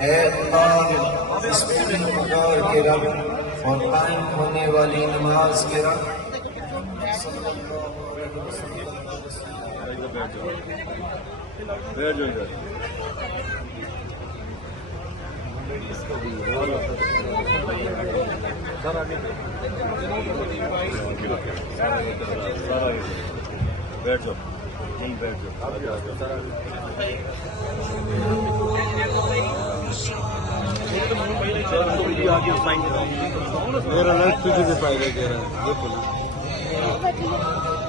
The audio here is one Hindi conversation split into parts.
ऐ अल्लाह, इस पूरी गुज़ार के रब और कायम होने वाली नमाज के रब बैठ जाओ, नहीं बैठ जाओ, मेरा लड़ तुझे भी फायदा दे रहा है।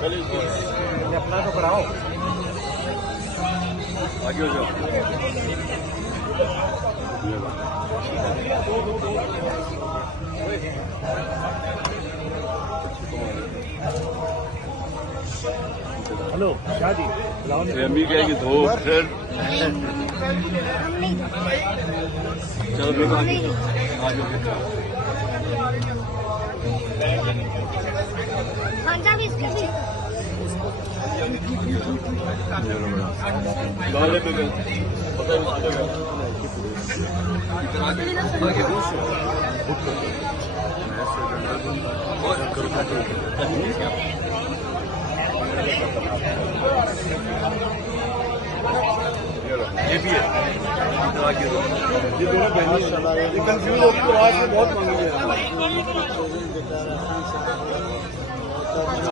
देखो अपना तो कराओ, आगे हो जाओ। हेलो शादी अम्मी कहेगी धो फिर चलो देखो आगे गाले पे ये भी है, ये दोनों बहनी कंफ्यूज होगी तो आज में बहुत मांगी है।